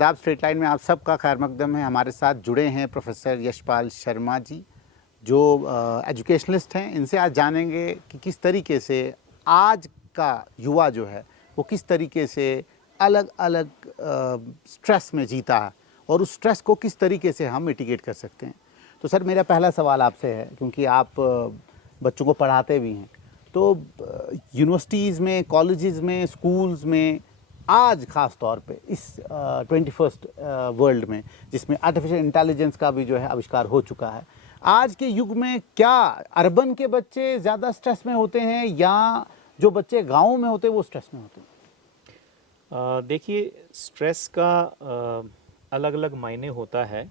आदाब straight line में आप सबका खैर मकदम है। हमारे साथ जुड़े हैं प्रोफेसर यशपाल शर्मा जी, जो एजुकेशनलिस्ट हैं। इनसे आज जानेंगे कि किस तरीके से आज का युवा जो है वो किस तरीके से अलग अलग स्ट्रेस में जीता है और उस स्ट्रेस को किस तरीके से हम मिटिगेट कर सकते हैं। तो सर, मेरा पहला सवाल आपसे है, क्योंकि आप बच्चों को पढ़ाते भी हैं, तो यूनिवर्सिटीज़ में, कॉलेजेस में, स्कूल्स में आज ख़ास तौर पे इस 21st वर्ल्ड में, जिसमें आर्टिफिशियल इंटेलिजेंस का भी जो है आविष्कार हो चुका है, आज के युग में क्या अर्बन के बच्चे ज़्यादा स्ट्रेस में होते हैं या जो बच्चे गाँव में होते हैं वो स्ट्रेस में होते हैं? देखिए, स्ट्रेस का अलग अलग मायने होता है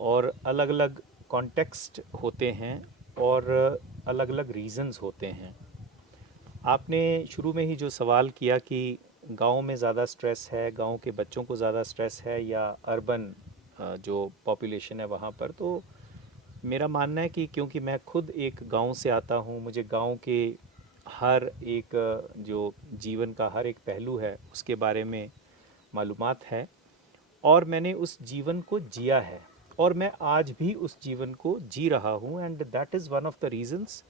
और अलग अलग कॉन्टेक्स्ट होते हैं और अलग अलग रीज़न्स होते हैं। आपने शुरू में ही जो सवाल किया कि गांव में ज़्यादा स्ट्रेस है, गांव के बच्चों को ज़्यादा स्ट्रेस है या अर्बन जो पॉपुलेशन है वहाँ पर, तो मेरा मानना है कि क्योंकि मैं खुद एक गांव से आता हूँ, मुझे गांव के हर एक जो जीवन का हर एक पहलू है उसके बारे में मालूमात है और मैंने उस जीवन को जिया है और मैं आज भी उस जीवन को जी रहा हूँ। And that is one of the reasons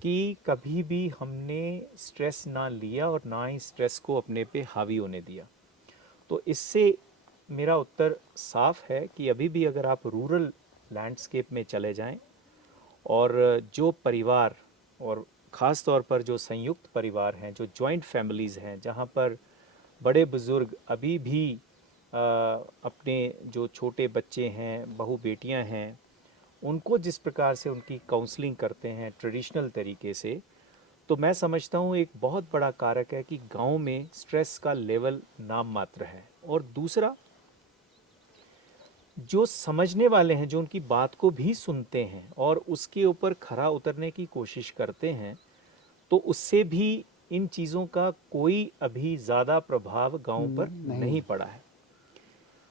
कि कभी भी हमने स्ट्रेस ना लिया और ना ही स्ट्रेस को अपने पे हावी होने दिया। तो इससे मेरा उत्तर साफ है कि अभी भी अगर आप रूरल लैंडस्केप में चले जाएं और जो परिवार और ख़ास तौर पर जो संयुक्त परिवार हैं, जो जॉइंट फैमिलीज़ हैं, जहाँ पर बड़े बुज़ुर्ग अभी भी अपने जो छोटे बच्चे हैं, बहू बेटियां हैं, उनको जिस प्रकार से उनकी काउंसलिंग करते हैं ट्रेडिशनल तरीके से, तो मैं समझता हूँ एक बहुत बड़ा कारक है कि गांव में स्ट्रेस का लेवल नाम मात्र है। और दूसरा, जो समझने वाले हैं, जो उनकी बात को भी सुनते हैं और उसके ऊपर खरा उतरने की कोशिश करते हैं, तो उससे भी इन चीज़ों का कोई अभी ज़्यादा प्रभाव गांव पर नहीं पड़ा है।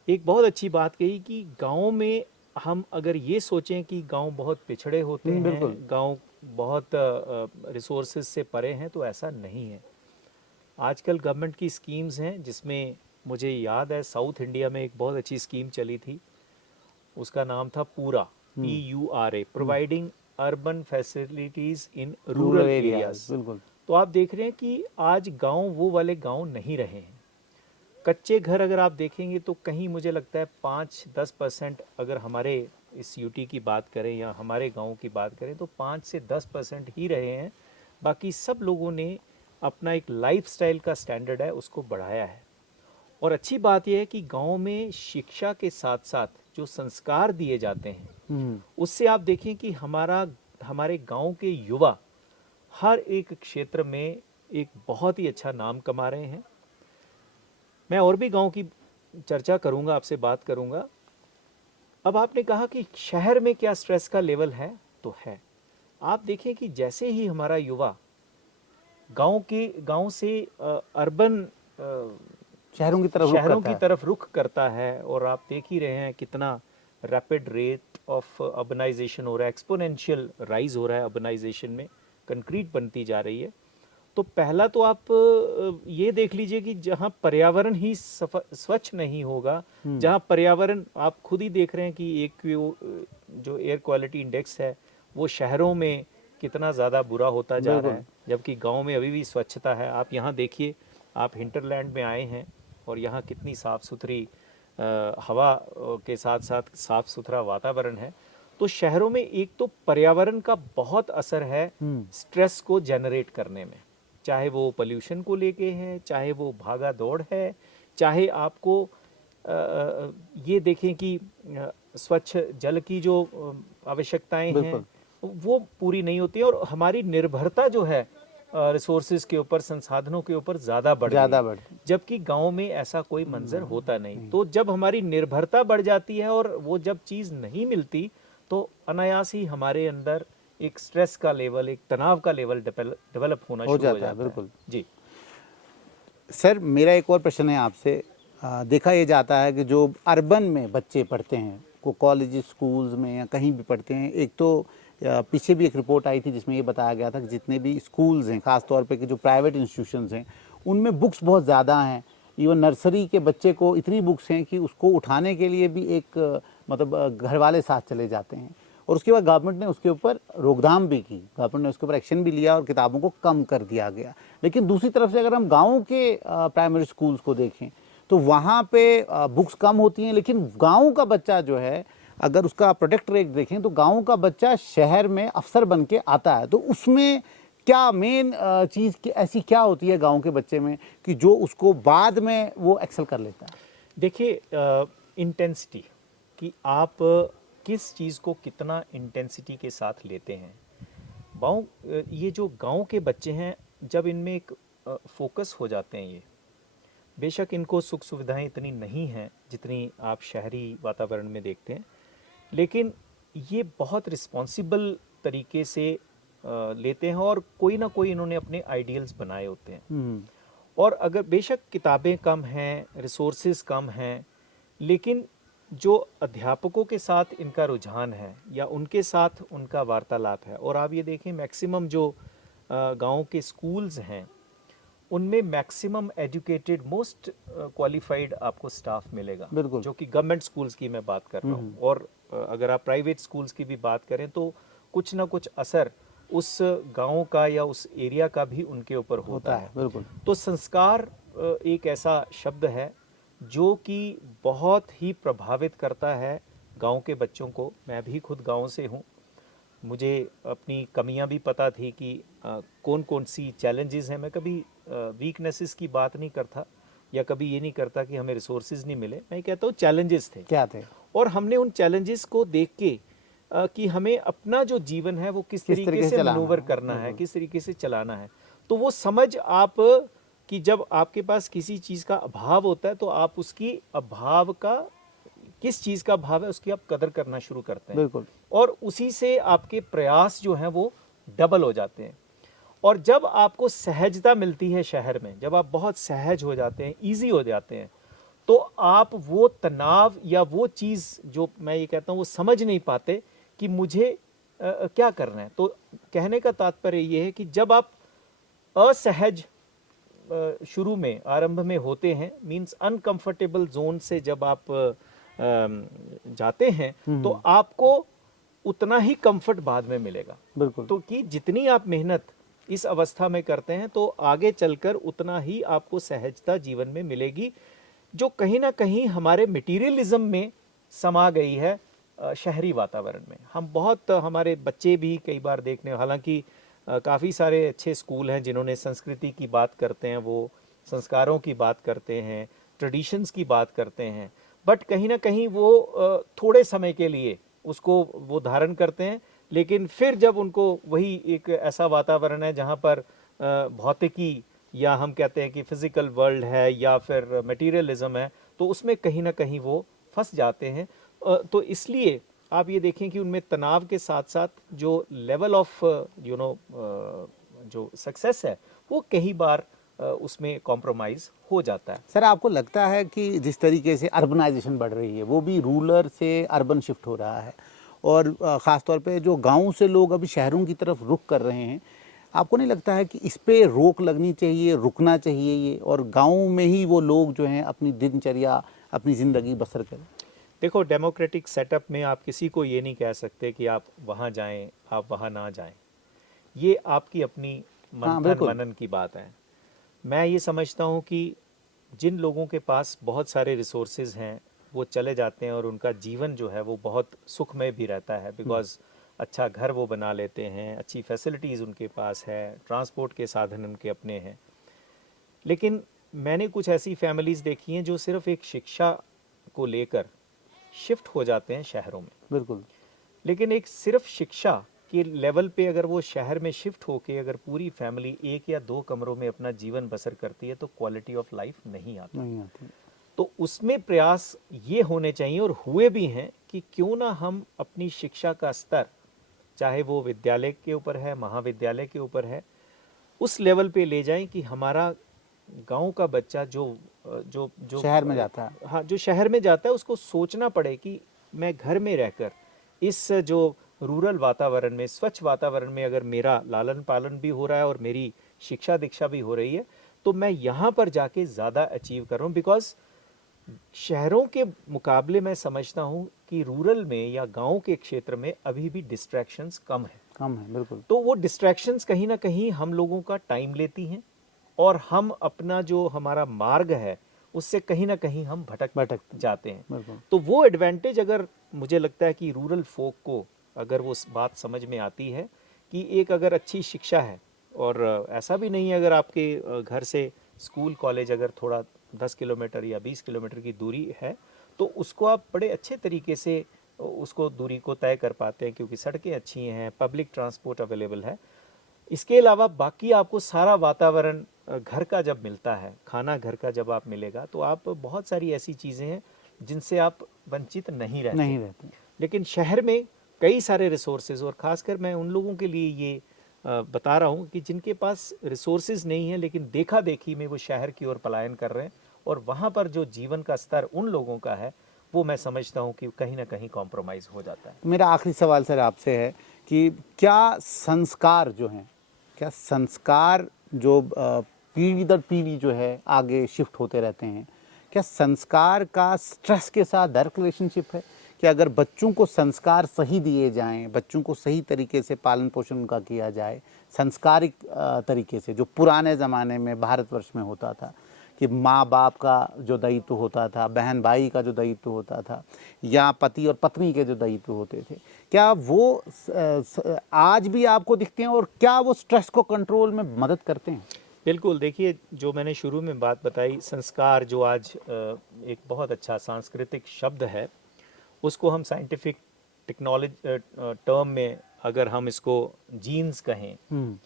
एक बहुत अच्छी बात कही कि गांव में हम अगर ये सोचें कि गांव बहुत पिछड़े होते हैं, गांव बहुत रिसोर्सेज से परे हैं, तो ऐसा नहीं है। आजकल गवर्नमेंट की स्कीम्स हैं, जिसमें मुझे याद है साउथ इंडिया में एक बहुत अच्छी स्कीम चली थी, उसका नाम था पूरा, PURA, providing urban facilities in rural areas. तो आप देख रहे हैं कि आज गांव वो वाले गांव नहीं रहे हैं। कच्चे घर अगर आप देखेंगे तो कहीं मुझे लगता है 5-10% अगर हमारे इस यूटी की बात करें या हमारे गांव की बात करें तो 5 से 10% ही रहे हैं। बाकी सब लोगों ने अपना एक लाइफस्टाइल का स्टैंडर्ड है उसको बढ़ाया है। और अच्छी बात यह है कि गांव में शिक्षा के साथ साथ जो संस्कार दिए जाते हैं, उससे आप देखें कि हमारे गांव के युवा हर एक क्षेत्र में एक बहुत ही अच्छा नाम कमा रहे हैं। मैं और भी गांव की चर्चा करूंगा, आपसे बात करूंगा। अब आपने कहा कि शहर में क्या स्ट्रेस का लेवल है, तो है। आप देखें कि जैसे ही हमारा युवा गांव से अर्बन शहरों की तरफ रुख करता है, और आप देख ही रहे हैं कितना रैपिड रेट ऑफ अर्बनाइजेशन हो रहा है, एक्सपोनेंशियल राइज हो रहा है अर्बनाइजेशन में, कंक्रीट बनती जा रही है। तो पहला तो आप ये देख लीजिए कि जहाँ पर्यावरण ही स्वच्छ नहीं होगा, जहाँ पर्यावरण, आप खुद ही देख रहे हैं कि एक जो एयर क्वालिटी इंडेक्स है वो शहरों में कितना ज़्यादा बुरा होता जा रहा है, जबकि गांव में अभी भी स्वच्छता है। आप यहाँ देखिए, आप हिंटरलैंड में आए हैं और यहाँ कितनी साफ़ सुथरी हवा के साथ साथ साफ़ सुथरा वातावरण है। तो शहरों में एक तो पर्यावरण का बहुत असर है स्ट्रेस को जनरेट करने में, चाहे वो पोल्यूशन को लेके है, चाहे वो भागा दौड़ है, चाहे आपको ये देखें कि स्वच्छ जल की जो आवश्यकताएं हैं वो पूरी नहीं होती है, और हमारी निर्भरता जो है रिसोर्सेज के ऊपर, संसाधनों के ऊपर ज़्यादा बढ़ जबकि गांव में ऐसा कोई मंजर होता नहीं। तो जब हमारी निर्भरता बढ़ जाती है और वो जब चीज़ नहीं मिलती, तो अनायास ही हमारे अंदर एक स्ट्रेस का लेवल, एक तनाव का लेवल डेवलप होना शुरू हो जाता है। बिल्कुल जी सर, मेरा एक और प्रश्न है आपसे। देखा ये जाता है कि जो अर्बन में बच्चे पढ़ते हैं, को कॉलेज स्कूल्स में या कहीं भी पढ़ते हैं, एक तो पीछे भी एक रिपोर्ट आई थी जिसमें ये बताया गया था कि जितने भी स्कूल्स हैं, ख़ास तौर पे कि जो प्राइवेट इंस्टीट्यूशंस हैं, उनमें बुक्स बहुत ज़्यादा हैं, इवन नर्सरी के बच्चे को इतनी बुक्स हैं कि उसको उठाने के लिए भी एक मतलब घर वाले साथ चले जाते हैं। और उसके बाद गवर्नमेंट ने उसके ऊपर रोकथाम भी की, गवर्नमेंट ने उसके ऊपर एक्शन भी लिया और किताबों को कम कर दिया गया। लेकिन दूसरी तरफ से अगर हम गाँव के प्राइमरी स्कूल्स को देखें तो वहाँ पे बुक्स कम होती हैं, लेकिन गाँव का बच्चा जो है अगर उसका प्रोडक्ट रेट देखें तो गाँव का बच्चा शहर में अफसर बन के आता है। तो उसमें क्या मेन चीज़ की ऐसी क्या होती है गांव के बच्चे में कि जो उसको बाद में वो एक्सेल कर लेता है? देखिए, इंटेंसिटी कि आप किस चीज़ को कितना इंटेंसिटी के साथ लेते हैं। ये जो गांव के बच्चे हैं, जब इनमें एक फोकस हो जाते हैं, ये बेशक इनको सुख सुविधाएं इतनी नहीं हैं जितनी आप शहरी वातावरण में देखते हैं, लेकिन ये बहुत रिस्पॉन्सिबल तरीके से लेते हैं और कोई ना कोई इन्होंने अपने आइडियल्स बनाए होते हैं। और अगर बेशक किताबें कम हैं, रिसोर्सेज कम हैं, लेकिन जो अध्यापकों के साथ इनका रुझान है या उनके साथ उनका वार्तालाप है, और आप ये देखें मैक्सिमम जो गांव के स्कूल्स हैं उनमें मैक्सिमम एजुकेटेड मोस्ट क्वालिफाइड आपको स्टाफ मिलेगा, बिल्कुल। जो कि गवर्नमेंट स्कूल्स की मैं बात कर रहा हूँ। और अगर आप प्राइवेट स्कूल्स की भी बात करें तो कुछ ना कुछ असर उस गांव का या उस एरिया का भी उनके ऊपर होता है। बिल्कुल। तो संस्कार एक ऐसा शब्द है जो कि बहुत ही प्रभावित करता है गांव के बच्चों को। मैं भी खुद गांव से हूँ, मुझे अपनी कमियां भी पता थी कि कौन कौन सी चैलेंजेस हैं। मैं कभी वीकनेसेस की बात नहीं करता या कभी ये नहीं करता कि हमें रिसोर्सेज नहीं मिले। मैं कहता हूँ चैलेंजेस थे। क्या थे? और हमने उन चैलेंजेस को देख के कि हमें अपना जो जीवन है वो किस तरीके से मैनूवर करना है, किस तरीके से चलाना है। तो वो समझ आप कि जब आपके पास किसी चीज़ का अभाव होता है तो आप उसकी अभाव का, किस चीज़ का अभाव है उसकी आप कदर करना शुरू करते हैं। बिल्कुल। और उसी से आपके प्रयास जो हैं वो डबल हो जाते हैं। और जब आपको सहजता मिलती है शहर में, जब आप बहुत सहज हो जाते हैं, ईजी हो जाते हैं, तो आप वो तनाव या वो चीज़ जो मैं ये कहता हूँ वो समझ नहीं पाते कि मुझे क्या करना है। तो कहने का तात्पर्य ये है कि जब आप असहज शुरू में आरंभ में होते हैं, मींस अनकंफर्टेबल जोन से जब आप जाते हैं तो आपको उतना ही कंफर्ट बाद में मिलेगा। बिल्कुल। तो कि जितनी आप मेहनत इस अवस्था में करते हैं तो आगे चलकर उतना ही आपको सहजता जीवन में मिलेगी, जो कहीं ना कहीं हमारे मटीरियलिज्म में समा गई है शहरी वातावरण में। हम बहुत, हमारे बच्चे भी कई बार देखने, हालांकि काफ़ी सारे अच्छे स्कूल हैं जिन्होंने संस्कृति की बात करते हैं, वो संस्कारों की बात करते हैं, ट्रेडिशंस की बात करते हैं, बट कहीं ना कहीं वो थोड़े समय के लिए उसको वो धारण करते हैं। लेकिन फिर जब उनको वही एक ऐसा वातावरण है जहाँ पर भौतिकी या हम कहते हैं कि फिजिकल वर्ल्ड है या फिर मटेरियलिज्म है, तो उसमें कहीं ना कहीं वो फंस जाते हैं। तो इसलिए आप ये देखें कि उनमें तनाव के साथ साथ जो लेवल ऑफ जो सक्सेस है वो कई बार उसमें कॉम्प्रोमाइज़ हो जाता है। सर, आपको लगता है कि जिस तरीके से अर्बनाइजेशन बढ़ रही है वो भी रूरल से अर्बन शिफ्ट हो रहा है, और ख़ास तौर पे जो गाँव से लोग अभी शहरों की तरफ रुख कर रहे हैं, आपको नहीं लगता है कि इस पे रोक लगनी चाहिए, रुकना चाहिए ये, और गाँव में ही वो लोग जो हैं अपनी दिनचर्या, अपनी ज़िंदगी बसर करें? देखो, डेमोक्रेटिक सेटअप में आप किसी को ये नहीं कह सकते कि आप वहाँ जाएं, आप वहाँ ना जाएं। ये आपकी अपनी मंथन मनन की बात है। मैं ये समझता हूँ कि जिन लोगों के पास बहुत सारे रिसोर्सेज हैं वो चले जाते हैं और उनका जीवन जो है वो बहुत सुखमय भी रहता है, बिकॉज अच्छा घर वो बना लेते हैं, अच्छी फैसिलिटीज़ उनके पास है, ट्रांसपोर्ट के साधन उनके अपने हैं। लेकिन मैंने कुछ ऐसी फैमिलीज़ देखी हैं जो सिर्फ एक शिक्षा को लेकर शिफ्ट हो जाते हैं शहरों में। बिल्कुल। लेकिन एक सिर्फ शिक्षा के लेवल पे अगर वो शहर में शिफ्ट होके अगर पूरी फैमिली एक या दो कमरों में अपना जीवन बसर करती है तो क्वालिटी ऑफ लाइफ नहीं आती। तो उसमें प्रयास ये होने चाहिए, और हुए भी हैं, कि क्यों ना हम अपनी शिक्षा का स्तर, चाहे वो विद्यालय के ऊपर है, महाविद्यालय के ऊपर है, उस लेवल पे ले जाएं कि हमारा गांव का बच्चा जो जो जो शहर में जाता है, हाँ, जो शहर में जाता है, उसको सोचना पड़े कि मैं घर में रहकर इस जो रूरल वातावरण में, स्वच्छ वातावरण में अगर मेरा लालन पालन भी हो रहा है और मेरी शिक्षा दीक्षा भी हो रही है, तो मैं यहाँ पर जाके ज़्यादा अचीव कर रहा हूँ, बिकॉज शहरों के मुकाबले मैं समझता हूँ कि रूरल में या गांव के क्षेत्र में अभी भी डिस्ट्रैक्शंस कम है। कम है, बिल्कुल। तो वो डिस्ट्रैक्शंस कहीं ना कहीं हम लोगों का टाइम लेती हैं, और हम अपना जो हमारा मार्ग है उससे कहीं ना कहीं हम भटक जाते हैं। बिल्कुल। तो वो एडवांटेज अगर मुझे लगता है कि रूरल फोक को अगर वो बात समझ में आती है कि एक अगर अच्छी शिक्षा है, और ऐसा भी नहीं है अगर आपके घर से स्कूल कॉलेज अगर थोड़ा 10 किलोमीटर या 20 किलोमीटर की दूरी है, तो उसको आप बड़े अच्छे तरीके से उसको दूरी को तय कर पाते हैं, क्योंकि सड़कें अच्छी हैं, पब्लिक ट्रांसपोर्ट अवेलेबल है। इसके अलावा बाकी आपको सारा वातावरण घर का जब मिलता है, खाना घर का जब आप मिलेगा, तो आप बहुत सारी ऐसी चीज़ें हैं जिनसे आप वंचित नहीं रहते। लेकिन शहर में कई सारे रिसोर्सेज, और ख़ासकर मैं उन लोगों के लिए ये बता रहा हूँ कि जिनके पास रिसोर्सेज नहीं है लेकिन देखा देखी में वो शहर की ओर पलायन कर रहे हैं, और वहाँ पर जो जीवन का स्तर उन लोगों का है वो मैं समझता हूँ कि कहीं ना कहीं कॉम्प्रोमाइज़ हो जाता है। मेरा आखिरी सवाल सर आपसे है कि क्या संस्कार जो हैं, क्या संस्कार जो पीढ़ी दर पीढ़ी जो है आगे शिफ्ट होते रहते हैं, क्या संस्कार का स्ट्रेस के साथ डायरेक्ट रिलेशनशिप है? कि अगर बच्चों को संस्कार सही दिए जाएं, बच्चों को सही तरीके से पालन पोषण उनका किया जाए, संस्कारिक तरीके से, जो पुराने ज़माने में भारतवर्ष में होता था कि माँ बाप का जो दायित्व होता था, बहन भाई का जो दायित्व होता था, या पति और पत्नी के जो दायित्व होते थे, क्या वो आज भी आपको दिखते हैं, और क्या वो स्ट्रेस को कंट्रोल में मदद करते हैं? बिल्कुल, देखिए जो मैंने शुरू में बात बताई, संस्कार जो आज एक बहुत अच्छा सांस्कृतिक शब्द है, उसको हम साइंटिफिक टेक्नोलॉजी टर्म में अगर हम इसको जीन्स कहें,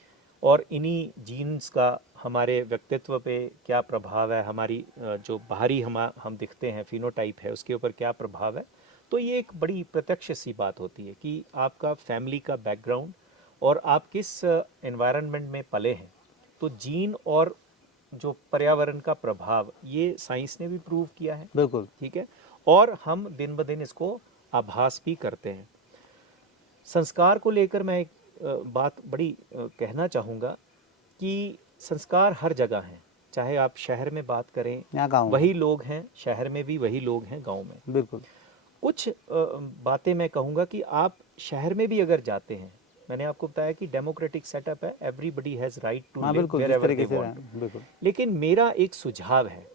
और इन्हीं जीन्स का हमारे व्यक्तित्व पे क्या प्रभाव है, हमारी जो बाहरी हम दिखते हैं, फिनोटाइप है, उसके ऊपर क्या प्रभाव है, तो ये एक बड़ी प्रत्यक्ष सी बात होती है कि आपका फैमिली का बैकग्राउंड और आप किस एनवायरनमेंट में पले हैं। तो जीन और जो पर्यावरण का प्रभाव, ये साइंस ने भी प्रूव किया है। बिल्कुल। ठीक है, और हम दिन ब दिन इसको आभास भी करते हैं। संस्कार को लेकर मैं एक बात बड़ी कहना चाहूँगा कि संस्कार हर जगह हैं, चाहे आप शहर में बात करें, वही लोग हैं, शहर में भी वही लोग हैं, गांव में। बिल्कुल। कुछ बातें मैं कहूँगा कि आप शहर में भी अगर जाते हैं, मैंने आपको बताया कि डेमोक्रेटिक सेटअप है, everybody has right to live wherever they want. लेकिन मेरा एक सुझाव है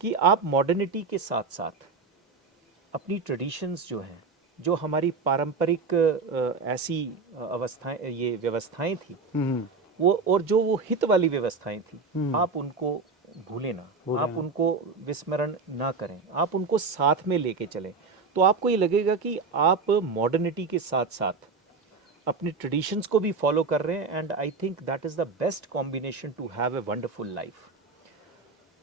कि आप मॉडर्निटी के साथ साथ अपनी ट्रेडिशंस जो हैं, जो हमारी पारंपरिक ऐसी अवस्थाएं, ये व्यवस्थाएं थी, वो, और जो वो हित वाली व्यवस्थाएं थी, आप उनको भूलें ना, आप उनको विस्मरण ना करें, आप उनको साथ में लेके चलें। तो आपको ये लगेगा कि आप मॉडर्निटी के साथ साथ अपने ट्रेडिशंस को भी फॉलो कर रहे हैं, and I think that is the best combination to have a wonderful life.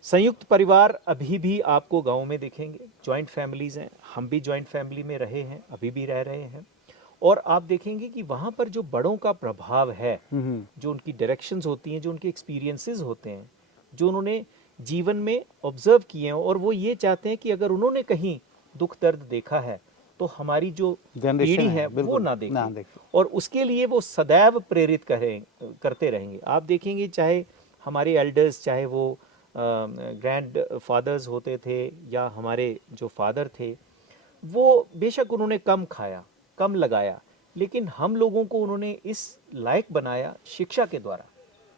संयुक्त परिवार अभी भी आपको गांव में दिखेंगे, जॉइंट फैमिलीज़ हैं, हम भी जॉइंट फैमिली में रहे हैं, अभी भी रह रहे हैं, और आप देखेंगे कि वहाँ पर जो बड़ों का प्रभाव है, जो उनकी डायरेक्शंस होती हैं, जो उनके एक्सपीरियंसेस होते हैं, जो उन्होंने जीवन में ऑब्जर्व किए हैं, और वो ये चाहते हैं कि अगर उन्होंने कहीं दुख दर्द देखा है तो हमारी जो पीढ़ी है वो ना देखे, और उसके लिए वो सदैव प्रेरित करते रहेंगे। आप देखेंगे चाहे हमारे एल्डर्स, चाहे वो ग्रैंड फादर्स होते थे या हमारे जो फादर थे, वो बेशक उन्होंने कम खाया, कम लगाया, लेकिन हम लोगों को उन्होंने इस लायक बनाया शिक्षा के द्वारा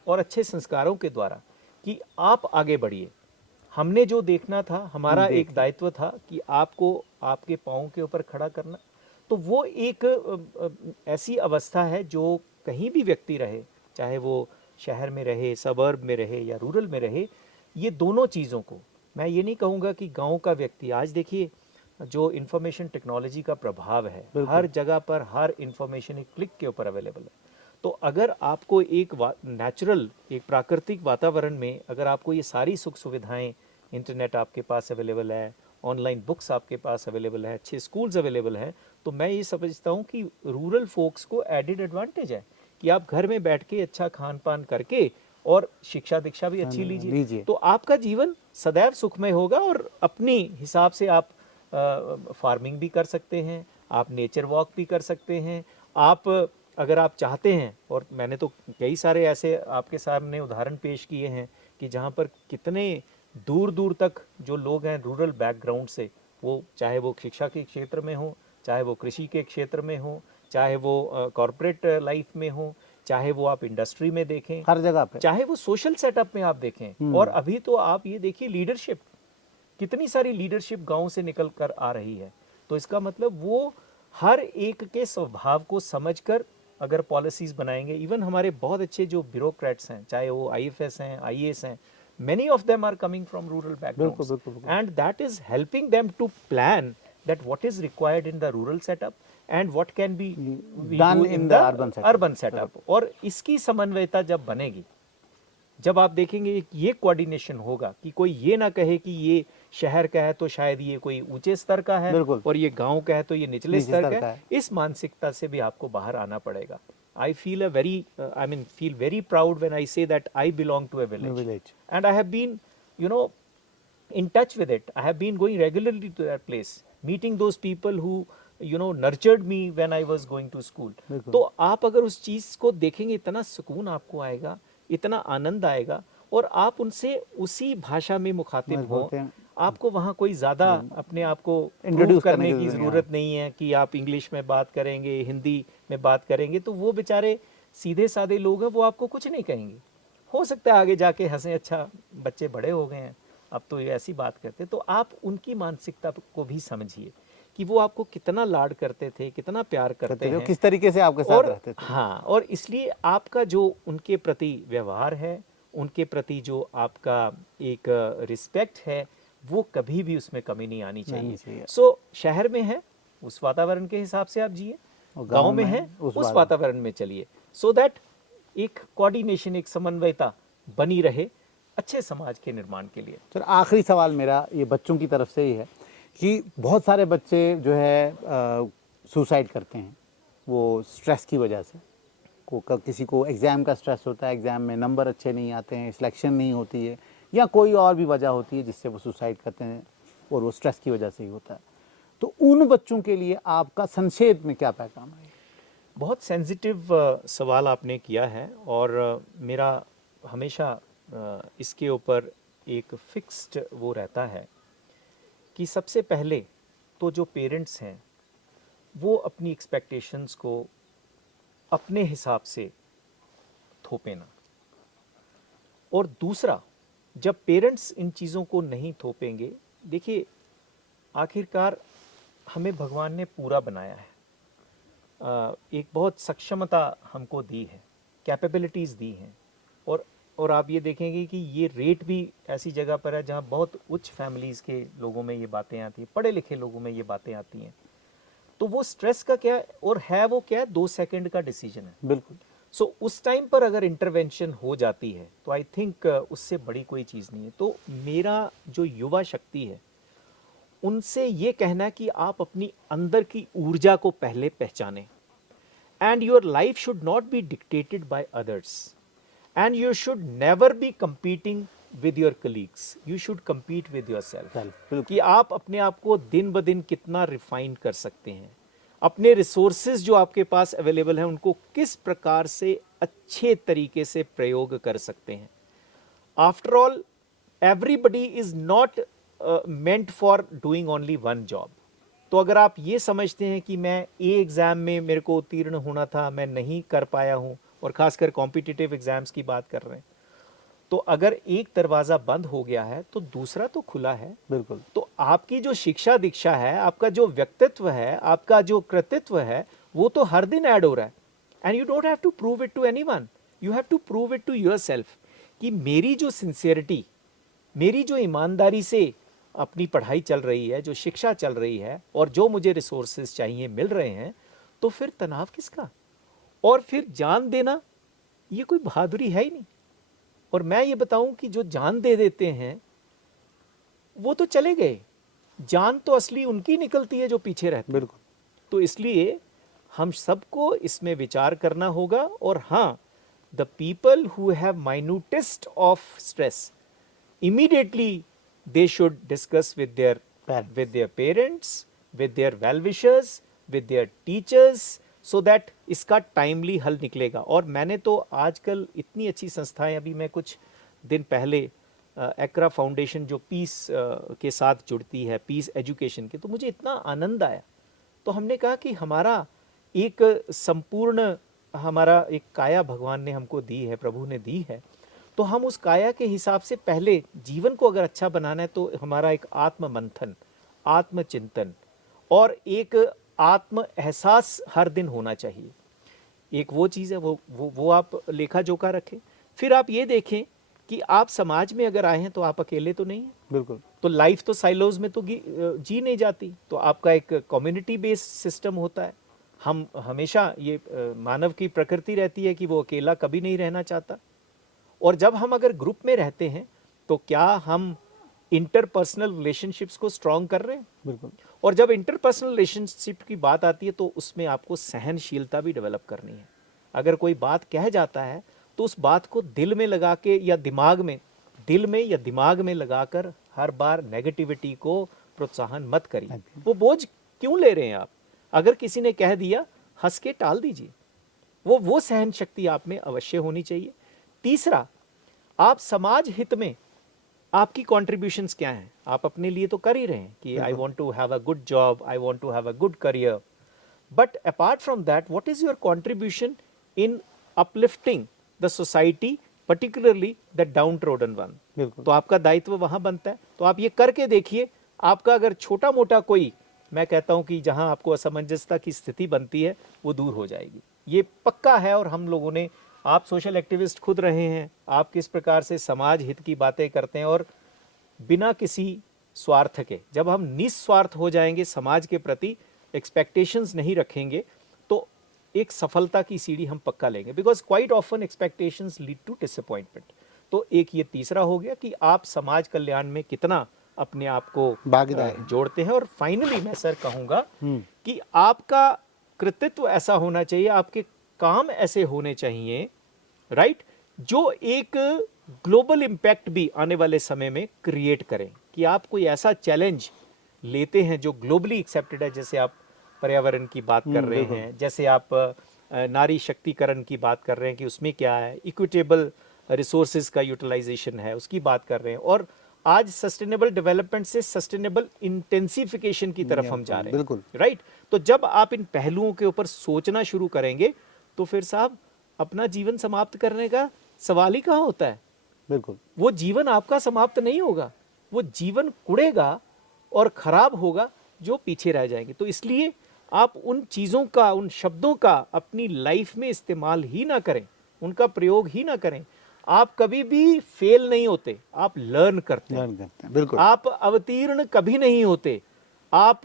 और अच्छे संस्कारों के द्वारा कि आप आगे बढ़िए। हमने जो देखना था, हमारा एक दायित्व था कि आपको आपके पाँव के ऊपर खड़ा करना। तो वो एक ऐसी अवस्था है जो कहीं भी व्यक्ति रहे, चाहे वो शहर में रहे, सबर्ब में रहे या रूरल में रहे, ये दोनों चीज़ों को, मैं ये नहीं कहूँगा कि गांव का व्यक्ति, आज देखिए जो इंफॉर्मेशन टेक्नोलॉजी का प्रभाव है, हर जगह पर हर इंफॉर्मेशन एक क्लिक के ऊपर अवेलेबल है। तो अगर आपको एक नेचुरल, एक प्राकृतिक वातावरण में अगर आपको ये सारी सुख सुविधाएं, इंटरनेट आपके पास अवेलेबल है, ऑनलाइन बुक्स आपके पास अवेलेबल है, अच्छे स्कूल्स अवेलेबल हैं, तो मैं ये समझता हूँ कि रूरल फोक्स को एडिड एडवांटेज है कि आप घर में बैठ के अच्छा खान पान करके और शिक्षा दीक्षा भी अच्छी लीजिए, तो आपका जीवन सदैव सुखमय होगा, और अपनी हिसाब से आप फार्मिंग भी कर सकते हैं, आप नेचर वॉक भी कर सकते हैं। आप अगर आप चाहते हैं, और मैंने तो कई सारे ऐसे आपके सामने उदाहरण पेश किए हैं कि जहाँ पर कितने दूर दूर तक जो लोग हैं रूरल बैकग्राउंड से, वो चाहे वो शिक्षा के क्षेत्र में हो, चाहे वो कृषि के क्षेत्र में हो, चाहे वो कॉरपोरेट लाइफ में हो, चाहे वो आप इंडस्ट्री में देखें, हर जगह पे। चाहे वो सोशल सेटअप में आप देखें। और अभी तो आप ये देखिए लीडरशिप, कितनी सारी लीडरशिप गांव से निकल कर आ रही है। तो इसका मतलब वो हर एक के स्वभाव को समझकर अगर पॉलिसीज बनाएंगे, इवन हमारे बहुत अच्छे जो ब्यूरोक्रेट्स हैं, चाहे वो आईएफएस हैं, आईएएस हैं, many of them are coming from rural backgrounds, बिल्कुल। and that is helping them to plan that what is required in the rural setup and what can be we Done do in the urban setup. और इसकी समन्वयता जब बनेगी, जब आप देखेंगे कि ये कोऑर्डिनेशन होगा कि कोई ये ना कहे कि ये शहर का है तो शायद ये कोई ऊंचे स्तर का है और ये गांव का है तो ये निचले स्तर का है, इस मानसिकता से भी आपको बाहर आना पड़ेगा। I feel very proud when I say that I belong to a village. And I have been, in touch with it. I have been going regularly to that place, meeting those people who, nurtured me when I was going to school. तो आप अगर उस चीज को देखेंगे, इतना सुकून आपको आएगा, इतना आनंद आएगा, और आप उनसे उसी भाषा में मुखातिब हो। आपको वहाँ कोई ज़्यादा अपने आप को इंट्रोड्यूस करने की ज़रूरत नहीं है कि आप इंग्लिश में बात करेंगे, हिंदी में बात करेंगे, तो वो बेचारे सीधे साधे लोग हैं, वो आपको कुछ नहीं कहेंगे। हो सकता है आगे जाके हंसें, अच्छा बच्चे बड़े हो गए हैं, अब तो ये ऐसी बात करते। तो आप उनकी मानसिकता को भी समझिए कि वो आपको कितना लाड करते थे, कितना प्यार करते हैं, किस तरीके से आपके साथ रहते थे। हाँ, और इसलिए आपका जो उनके प्रति व्यवहार है, उनके प्रति जो आपका एक रिस्पेक्ट है, वो कभी भी उसमें कमी नहीं आनी चाहिए। सो शहर में है उस वातावरण के हिसाब से आप जिए, गांव में है उस वातावरण में चलिए, सो दैट एक कोऑर्डिनेशन, एक समन्वयता बनी रहे अच्छे समाज के निर्माण के लिए। सर, आखिरी सवाल मेरा ये बच्चों की तरफ से ही है कि बहुत सारे बच्चे जो है सुसाइड करते हैं, वो स्ट्रेस की वजह से। किसी को एग्ज़ाम का स्ट्रेस होता है, एग्ज़ाम में नंबर अच्छे नहीं आते हैं, सिलेक्शन नहीं होती है, या कोई और भी वजह होती है जिससे वो सुसाइड करते हैं, और वो स्ट्रेस की वजह से ही होता है। तो उन बच्चों के लिए आपका संक्षेप में क्या पैगाम है? बहुत सेंसिटिव सवाल आपने किया है, और मेरा हमेशा इसके ऊपर एक फिक्स्ड वो रहता है कि सबसे पहले तो जो पेरेंट्स हैं वो अपनी एक्सपेक्टेशंस को अपने हिसाब से थोपे ना, और दूसरा, जब पेरेंट्स इन चीज़ों को नहीं थोपेंगे, देखिए आखिरकार हमें भगवान ने पूरा बनाया है, एक बहुत सक्षमता हमको दी है, कैपेबिलिटीज़ दी हैं, और आप ये देखेंगे कि ये रेट भी ऐसी जगह पर है जहाँ बहुत उच्च फैमिलीज़ के लोगों में ये बातें आती हैं, पढ़े लिखे लोगों में ये बातें आती हैं। तो वो स्ट्रेस का क्या और है, वो क्या है, 2 सेकंड का डिसीजन है। बिल्कुल। सो उस टाइम पर अगर इंटरवेंशन हो जाती है तो आई थिंक उससे बड़ी कोई चीज़ नहीं है। तो मेरा जो युवा शक्ति है उनसे ये कहना कि आप अपनी अंदर की ऊर्जा को पहले पहचानें, and your life should not be dictated by others, and you should never be competing with your colleagues, you should compete with yourself। कि आप अपने आप को दिन ब दिन कितना रिफाइन कर सकते हैं, अपने रिसोर्सेज जो आपके पास अवेलेबल हैं उनको किस प्रकार से अच्छे तरीके से प्रयोग कर सकते हैं। After all, everybody is not meant for doing only one job. तो अगर आप ये समझते हैं कि मैं ए एग्ज़ाम में मेरे को उत्तीर्ण होना था, मैं नहीं कर पाया हूँ, और ख़ासकर कॉम्पिटिटिव एग्ज़ाम्स की बात कर रहे हैं, तो अगर एक दरवाज़ा बंद हो गया है तो दूसरा तो खुला है। बिल्कुल। तो आपकी जो शिक्षा दीक्षा है, आपका जो व्यक्तित्व है, आपका जो कृतित्व है, वो तो हर दिन ऐड हो रहा है, and you don't have to prove it to anyone, you have to prove it to yourself कि मेरी जो सिंसियरिटी, मेरी जो ईमानदारी से अपनी पढ़ाई चल रही है, जो शिक्षा चल रही है, और जो मुझे रिसोर्सेज चाहिए मिल रहे हैं, तो फिर तनाव किसका? और फिर जान देना ये कोई बहादुरी है ही नहीं। और मैं ये बताऊं कि जो जान दे देते हैं वो तो चले गए, जान तो असली उनकी निकलती है जो पीछे रहते हैं। बिल्कुल। तो इसलिए हम सबको इसमें विचार करना होगा, और हाँ, the people who have minutest of stress, immediately they should discuss with their parents, with their well wishers, with their teachers, so that इसका टाइमली हल निकलेगा। और मैंने तो आजकल इतनी अच्छी संस्थाएं, अभी मैं कुछ दिन पहले एक्रा फाउंडेशन जो पीस के साथ जुड़ती है, पीस एजुकेशन के, तो मुझे इतना आनंद आया। तो हमने कहा कि हमारा एक संपूर्ण, हमारा एक काया भगवान ने हमको दी है, प्रभु ने दी है, तो हम उस काया के हिसाब से पहले जीवन को अगर अच्छा बनाना है तो हमारा एक आत्म मंथन, आत्मचिंतन और एक आत्म एहसास हर दिन होना चाहिए। एक वो चीज़ है, वो आप लेखा जोखा रखें। फिर आप ये देखें कि आप समाज में अगर आए हैं तो आप अकेले तो नहीं हैं। बिल्कुल। तो लाइफ तो साइलोज में तो जी नहीं जाती, तो आपका एक कम्युनिटी बेस्ड सिस्टम होता है। हम हमेशा, ये मानव की प्रकृति रहती है कि वो अकेला कभी नहीं रहना चाहता। और जब हम अगर ग्रुप में रहते हैं तो क्या हम इंटरपर्सनल रिलेशनशिप्स को स्ट्रॉन्ग कर रहे हैं? बिल्कुल। और जब इंटरपर्सनल रिलेशनशिप की बात आती है तो उसमें आपको सहनशीलता भी डेवलप करनी है। अगर कोई बात कह जाता है तो उस बात को दिल में लगा के या दिमाग में, दिल में या दिमाग में लगाकर हर बार नेगेटिविटी को प्रोत्साहन मत करिए। वो बोझ क्यों ले रहे हैं आप? अगर किसी ने कह दिया, हंस के टाल दीजिए। वो सहन शक्ति आप में अवश्य होनी चाहिए। तीसरा, आप समाज हित में आपकी कॉन्ट्रीब्यूशंस क्या हैं? आप अपने लिए तो कर ही रहे हैं कि I want to have a good job, I want to have a good career, but apart from that what is your contribution in uplifting the society, particularly the downtrodden one? बिल्कुल। तो आपका दायित्व वहां बनता है। तो आप ये करके देखिए, आपका अगर छोटा मोटा कोई, मैं कहता हूं कि जहां आपको असमंजसता की स्थिति बनती है वो दूर हो जाएगी, ये पक्का है। और हम लोगों ने, आप सोशल एक्टिविस्ट खुद रहे हैं, आप किस प्रकार से समाज हित की बातें करते हैं और बिना किसी स्वार्थ के, जब हम निस्वार्थ हो जाएंगे, समाज के प्रति एक्सपेक्टेशंस नहीं रखेंगे, तो एक सफलता की सीढ़ी हम पक्का लेंगे। Because quite often expectations lead to disappointment. तो एक ये तीसरा हो गया कि आप समाज कल्याण में कितना अपने आप को भागीदार जोड़ते हैं। और फाइनली मैं सर कहूंगा कि आपका कृतित्व ऐसा होना चाहिए, आपके काम ऐसे होने चाहिए, राइट, जो एक ग्लोबल इम्पैक्ट भी आने वाले समय में क्रिएट करें। कि आप कोई ऐसा चैलेंज लेते हैं जो ग्लोबली एक्सेप्टेड है, जैसे आप पर्यावरण की बात कर रहे हैं, जैसे आप नारी शक्तिकरण की बात कर रहे हैं कि उसमें क्या है, इक्विटेबल रिसोर्सेज का यूटिलाइजेशन है, उसकी बात कर रहे हैं। और आज सस्टेनेबल डेवलपमेंट से सस्टेनेबल इंटेंसिफिकेशन की तरफ हम जा रहे हैं, बिल्कुल। राइट। तो जब आप इन पहलुओं के ऊपर सोचना शुरू करेंगे तो फिर साहब अपना जीवन समाप्त करने का सवाल ही कहाँ होता है। बिल्कुल। वो जीवन आपका समाप्त नहीं होगा, वो जीवन कुड़ेगा और खराब होगा जो पीछे रह जाएंगे। तो इसलिए आप उन चीज़ों का, उन शब्दों का अपनी लाइफ में इस्तेमाल ही ना करें, उनका प्रयोग ही ना करें। आप कभी भी फेल नहीं होते, आप लर्न करते हैं। बिल्कुल। आप अवतीर्ण कभी नहीं होते, आप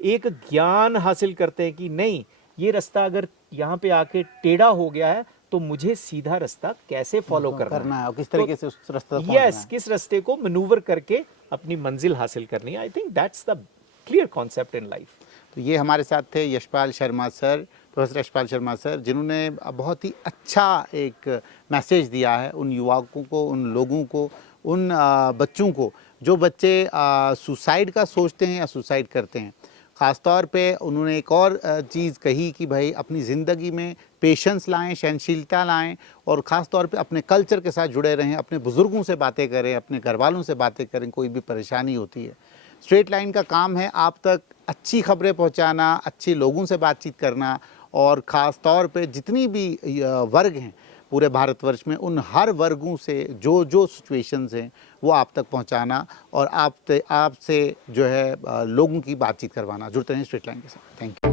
एक ज्ञान हासिल करते हैं कि नहीं, ये रास्ता अगर यहाँ पे आके टेढ़ा हो गया है तो मुझे सीधा रास्ता कैसे फॉलो करना है, और किस तरीके से उस रास्ते तक यस, किस रास्ते को मैन्यूवर करके अपनी मंजिल हासिल करनी है। I think that's the clear concept in life. तो ये हमारे साथ थे Yashpal Sharma sir, professor Yashpal Sharma sir, जिन्होंने बहुत ही अच्छा एक मैसेज दिया है उन युवाओं को, उन लोगों को, उन बच्चों को जो बच्चे सुसाइड का सोचते हैं या सुसाइड करते हैं। ख़ास तौर पे उन्होंने एक और चीज़ कही कि भाई अपनी ज़िंदगी में पेशेंस लाएं, सहनशीलता लाएं और ख़ास तौर पे अपने कल्चर के साथ जुड़े रहें, अपने बुज़ुर्गों से बातें करें, अपने घर वालों से बातें करें, कोई भी परेशानी होती है। स्ट्रेट लाइन का काम है आप तक अच्छी खबरें पहुंचाना, अच्छे लोगों से बातचीत करना और ख़ास तौर पे जितनी भी वर्ग हैं पूरे भारतवर्ष में, उन हर वर्गों से जो जो सिचुएशंस हैं वो आप तक पहुंचाना और आपसे जो है लोगों की बातचीत करवाना। जुड़ते हैं स्ट्रेट लाइन के साथ। Thank you.